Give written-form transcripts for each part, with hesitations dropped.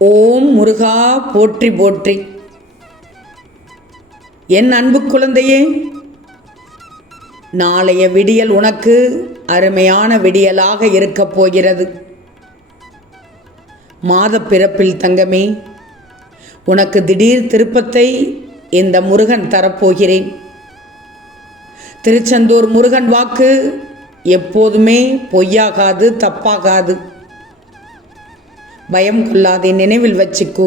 ஓம் முருகா போற்றி போற்றி. என் அன்பு குழந்தையே, நாளைய விடியல் உனக்கு அருமையான விடியலாக இருக்கப் போகிறது. மாத பிறப்பில் தங்கமே, உனக்கு திடீர் திருப்பத்தை இந்த முருகன் தரப்போகிறேன். திருச்செந்தூர் முருகன் வாக்கு எப்போதுமே பொய்யாகாது, தப்பாகாது. பயம் கொள்ளாதே, நினைவில் வச்சுக்கோ.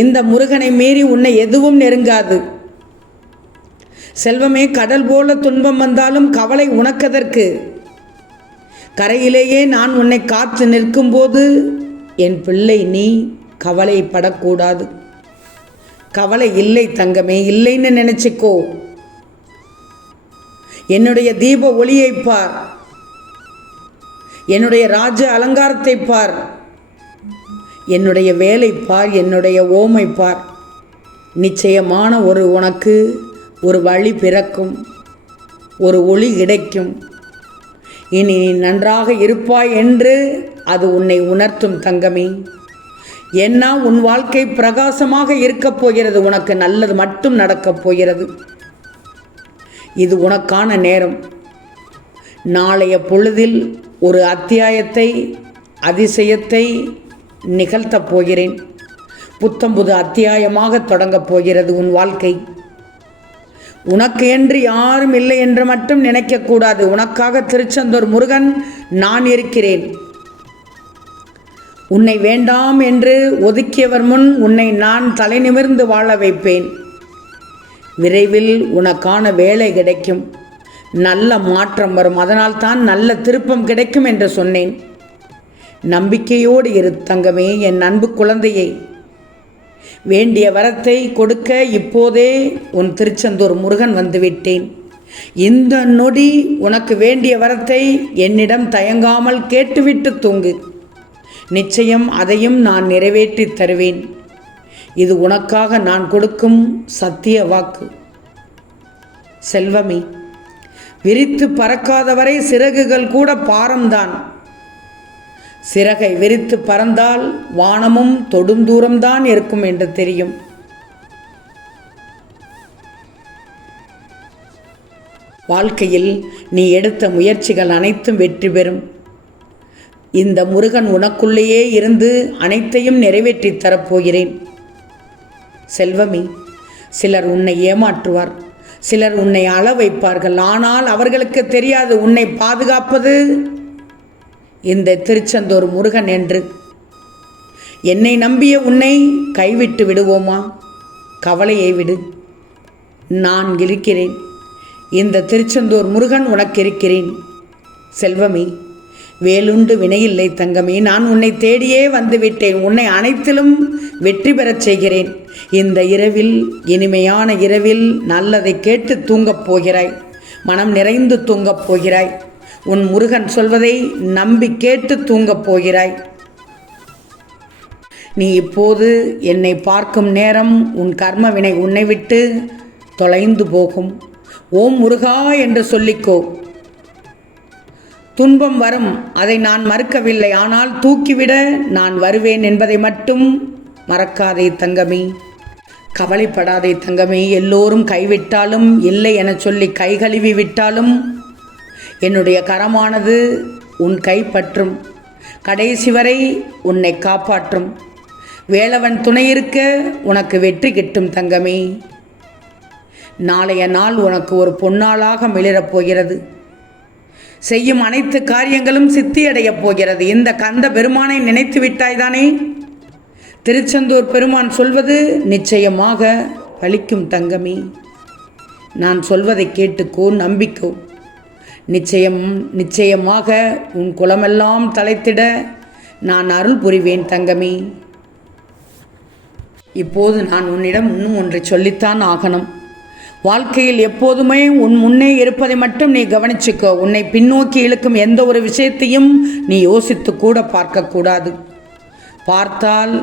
இந்த முருகனை மீறி உன்னை எதுவும் நெருங்காது. செல்வமே, கடல் போல துன்பம் வந்தாலும் கவலை உனக்கதற்கு. கரையிலேயே நான் உன்னை காத்து நிற்கும்போது என் பிள்ளை நீ கவலைப்படக்கூடாது. கவலை இல்லை தங்கமே, இல்லைன்னு நினைச்சிக்கோ. என்னுடைய தீப ஒளியை பார், என்னுடைய ராஜ அலங்காரத்தை பார், என்னுடைய வேலை பார், என்னுடைய ஓமை பார். நிச்சயமான உனக்கு ஒரு வழி பிறக்கும், ஒரு ஒளி கிடைக்கும். இனி நீ நன்றாக இருப்பாய் என்று அது உன்னை உணர்த்தும் தங்கமே. ஏன்னா உன் வாழ்க்கை பிரகாசமாக இருக்கப் போகிறது. உனக்கு நல்லது மட்டும் நடக்கப் போகிறது. இது உனக்கான நேரம். நாளைய பொழுதில் ஒரு அத்தியாயத்தை, அதிசயத்தை நிகழ்த்தப் போகிறேன். புத்தம்புது அத்தியாயமாக தொடங்கப் போகிறது உன் வாழ்க்கை. உனக்கு என்று யாரும் இல்லை என்று மட்டும் நினைக்கக்கூடாது. உனக்காக திருச்செந்தூர் முருகன் நான் இருக்கிறேன். உன்னை வேண்டாம் என்று ஒதுக்கியவர் முன் உன்னை நான் தலை நிமிர்ந்து வாழ வைப்பேன். விரைவில் உனக்கான வேலை கிடைக்கும், நல்ல மாற்றம் வரும். அதனால் தான் நல்ல திருப்பம் கிடைக்கும் என்று சொன்னேன். நம்பிக்கையோடு இரு தங்கமே, என் அன்பு குழந்தையை. வேண்டிய வரத்தை கொடுக்க இப்போதே உன் திருச்செந்தூர் முருகன் வந்துவிட்டேன். இந்த நொடி உனக்கு வேண்டிய வரத்தை என்னிடம் தயங்காமல் கேட்டுவிட்டு தூங்கு. நிச்சயம் அதையும் நான் நிறைவேற்றி தருவேன். இது உனக்காக நான் கொடுக்கும் சத்திய வாக்கு. செல்வமே, விரித்து பறக்காதவரை சிறகுகள் கூட பாரம்தான். சிறகை விரித்து பறந்தால் வானமும் தொடும் தூரம்தான் இருக்கும் என்று தெரியும். வாழ்க்கையில் நீ எடுத்த முயற்சிகள் அனைத்தும் வெற்றி பெறும். இந்த முருகன் உனக்குள்ளேயே இருந்து அனைத்தையும் நிறைவேற்றி தரப்போகிறேன். செல்வமே, சிலர் உன்னை ஏமாற்றுவார், சிலர் உன்னை அள வைப்பார்கள். ஆனால் அவர்களுக்கு தெரியாது உன்னை பாதுகாப்பது இந்த திருச்செந்தூர் முருகன் என்று. என்னை நம்பிய உன்னை கைவிட்டு விடுவோமா? கவலையை விடு, நான் இருக்கிறேன். இந்த திருச்செந்தூர் முருகன் உனக்கு இருக்கிறேன். செல்வமே, வேலுண்டு வினையில்லை தங்கமே. நான் உன்னை தேடியே வந்துவிட்டேன். உன்னை அனைத்திலும் வெற்றி பெறச் செய்கிறேன். இந்த இரவில், இனிமையான இரவில் நல்லதை கேட்டு தூங்கப் போகிறாய். மனம் நிறைந்து தூங்கப் போகிறாய். உன் முருகன் சொல்வதை நம்பி கேட்டு தூங்கப் போகிறாய். நீ இப்போது என்னை பார்க்கும் நேரம் உன் கர்ம வினை உன்னை விட்டு தொலைந்து போகும். ஓம் முருகா என்று சொல்லிக்கோ. துன்பம் வரும், அதை நான் மறுக்கவில்லை. ஆனால் தூக்கிவிட நான் வருவேன் என்பதை மட்டும் மறக்காதே தங்கமே. கவலைப்படாதே தங்கமே. எல்லோரும் கைவிட்டாலும், இல்லை என சொல்லி கைகழுவி விட்டாலும் என்னுடைய கரமானது உன் கைப்பற்றும். கடைசி வரை உன்னை காப்பாற்றும். வேலவன் துணை இருக்க உனக்கு வெற்றி கிட்டும் தங்கமே. நாளைய நாள் உனக்கு ஒரு பொன்னாளாக மிளிரப் போகிறது. செய்யும் அனைத்து காரியங்களும் சித்தியடையப் போகிறது. இந்த கந்த பெருமானை நினைத்து விட்டாய்தானே? திருச்செந்தூர் பெருமான் சொல்வது நிச்சயமாக பலிக்கும் தங்கமே. நான் சொல்வதை கேட்டுக்கோ, நம்பிக்கோ. நிச்சயமாக உன் குலமெல்லாம் தலைத்திட நான் அருள் புரிவேன் தங்கமே. இப்போது நான் உன்னிடம் இன்னும் ஒன்றை சொல்லித்தான் ஆகணும். வாழ்க்கையில் எப்போதுமே உன் முன்னே இருப்பதை மட்டும் நீ கவனிச்சுக்கோ. உன்னை பின்னோக்கி இழுக்கும் எந்த ஒரு விஷயத்தையும் நீ யோசித்து கூட பார்க்கக்கூடாது. பார்த்தால்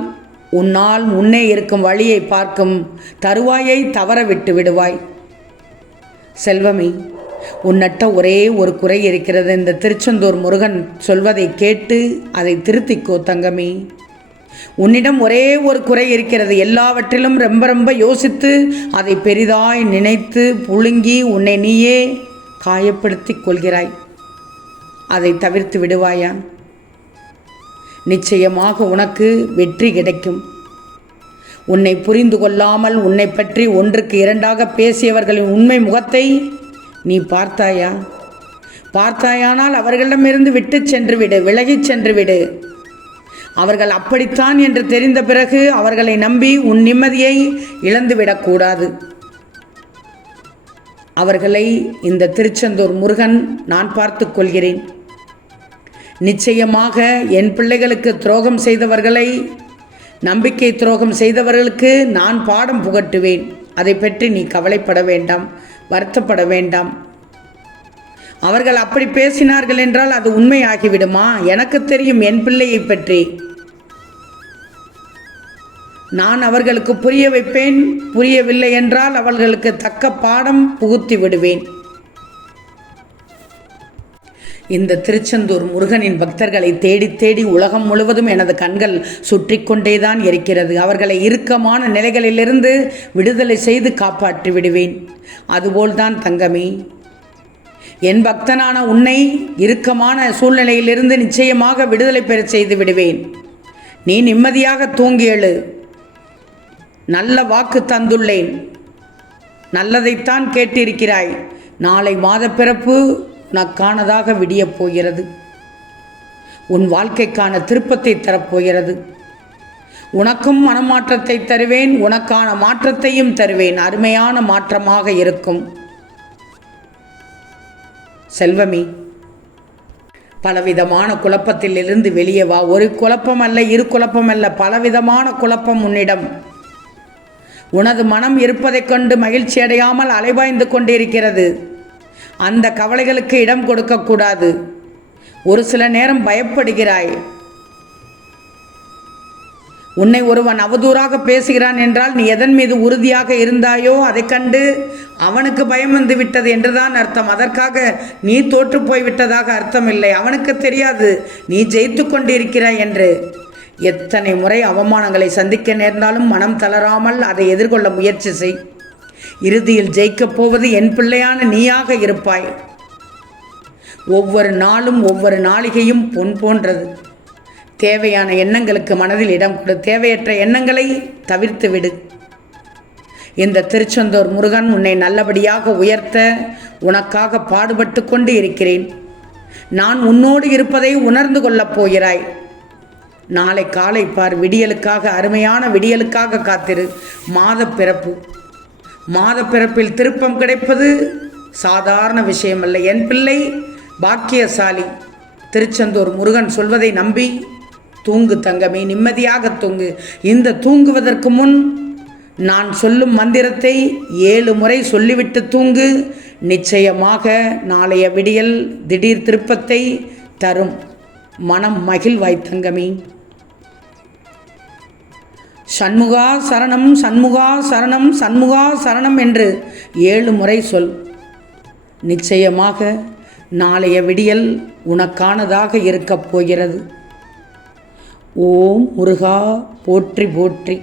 உன்னால் முன்னே இருக்கும் வழியை பார்க்கும் தருவாயை தவற விட்டு விடுவாய். செல்வமே, உன்னட்ட ஒரே ஒரு குறை இருக்கிறது. இந்த திருச்செந்தூர் முருகன் சொல்வதை கேட்டு அதை திருத்திக்கோ தங்கமே. உன்னிடம் ஒரே ஒரு குறை இருக்கிறது. எல்லாவற்றிலும் ரொம்ப ரொம்ப யோசித்து அதை பெரிதாய் நினைத்து புழுங்கி உன்னை நீயே காயப்படுத்தி கொள்கிறாய். அதை தவிர்த்து விடுவாயா? நிச்சயமாக உனக்கு வெற்றி கிடைக்கும். உன்னை புரிந்து கொள்ளாமல் உன்னை பற்றி ஒன்றுக்கு இரண்டாக பேசியவர்களின் உண்மை முகத்தை நீ பார்த்தாயா? பார்த்தாயானால் அவர்களிடமிருந்து விட்டு சென்று விடு, விலகிச் சென்று விடு. அவர்கள் அப்படித்தான் என்று தெரிந்த பிறகு அவர்களை நம்பி உன் நிம்மதியை இழந்துவிடக்கூடாது. அவர்களை இந்த திருச்செந்தூர் முருகன் நான் பார்த்து கொள்கிறேன். நிச்சயமாக என் பிள்ளைகளுக்கு துரோகம் செய்தவர்களை, நம்பிக்கை துரோகம் செய்தவர்களுக்கு நான் பாடம் புகட்டுவேன். அதை பற்றி நீ கவலைப்பட வேண்டாம், வருத்தப்பட வேண்டாம். அவர்கள் அப்படி பேசினார்கள் என்றால் அது உண்மையாகிவிடுமா? எனக்கு தெரியும் என் பிள்ளையை பற்றி. நான் அவர்களுக்கு புரிய வைப்பேன். புரியவில்லை என்றால் அவர்களுக்கு தக்க பாடம் புகுத்தி விடுவேன். இந்த திருச்செந்தூர் முருகனின் பக்தர்களை தேடி தேடி உலகம் முழுவதும் எனது கண்கள் சுற்றி கொண்டேதான் இருக்கிறது. அவர்களை இறுக்கமான நிலைகளிலிருந்து விடுதலை செய்து காப்பாற்றி விடுவேன். அதுபோல்தான் தங்கமே, என் பக்தனான உன்னை இறுக்கமான சூழ்நிலையிலிருந்து நிச்சயமாக விடுதலை பெற செய்து விடுவேன். நீ நிம்மதியாக தூங்கி எழு. நல்ல வாக்கு தந்துள்ளேன். நல்லதைத்தான் கேட்டிருக்கிறாய். நாளை மாதப்பிறப்பு உனக்கானதாக விடியப் போகிறது. உன் வாழ்க்கைக்கான திருப்பத்தை தரப்போகிறது. உனக்கும் மனமாற்றத்தை தருவேன், உனக்கான மாற்றத்தையும் தருவேன். அருமையான மாற்றமாக இருக்கும் செல்வமே. பலவிதமான குழப்பத்தில் இருந்து வெளியே வா. ஒரு குழப்பம் அல்ல, இரு குழப்பம் அல்ல, பலவிதமான குழப்பம் உன்னிடம். உனது மனம் இருப்பதைக் கொண்டு மகிழ்ச்சி அடையாமல் அலைபாய்ந்து கொண்டிருக்கிறது. அந்த கவலைகளுக்கு இடம் கொடுக்கக்கூடாது. ஒரு சில நேரம் பயப்படுகிறாய். உன்னை ஒருவன் அவதூறாக பேசுகிறான் என்றால் நீ எதன் மீது உறுதியாக இருந்தாயோ அதை கண்டு அவனுக்கு பயம் வந்து விட்டது என்றுதான் அர்த்தம். அதற்காக நீ தோற்று போய்விட்டதாக அர்த்தம் இல்லை. அவனுக்கு தெரியாது நீ ஜெயித்து கொண்டிருக்கிறாய் என்று. எத்தனை முறை அவமானங்களை சந்திக்க நேர்ந்தாலும் மனம் தளராமல் அதை எதிர்கொள்ள முயற்சி செய். இறுதியில் ஜெயிக்கப் போவது என் பிள்ளையான நீயாக இருப்பாய். ஒவ்வொரு நாளும் ஒவ்வொரு நாளிகையும் பொன் போன்றது. தேவையான எண்ணங்களுக்கு மனதில் இடம் கொடு. தேவையற்ற எண்ணங்களை தவிர்த்து விடு. இந்த திருச்செந்தூர் முருகன் உன்னை நல்லபடியாக உயர்த்த உனக்காக பாடுபட்டு கொண்டு இருக்கிறேன். நான் உன்னோடு இருப்பதை உணர்ந்து கொள்ளப் போகிறாய். நாளை காலை பார். விடியலுக்காக, அருமையான விடியலுக்காக காத்திரு. மாதப்பிறப்பில் திருப்பம் கிடைப்பது சாதாரண விஷயமல்ல. என் பிள்ளை பாக்கியசாலி. திருச்செந்தூர் முருகன் சொல்வதை நம்பி தூங்கு தங்கமே, நிம்மதியாக தூங்கு. இந்த தூங்குவதற்கு முன் நான் சொல்லும் மந்திரத்தை 7 முறை சொல்லிவிட்டு தூங்கு. நிச்சயமாக நாளைய விடியல் திடீர் திருப்பத்தை தரும். மனம் மகிழ்வாய் தங்கமே. சண்முகா சரணம், சண்முகா சரணம், சண்முகா சரணம் என்று 7 முறை சொல். நிச்சயமாக நாளைய விடியல் உனக்கானதாக இருக்கப் போகிறது. ஓம் முருகா போற்றி போற்றி.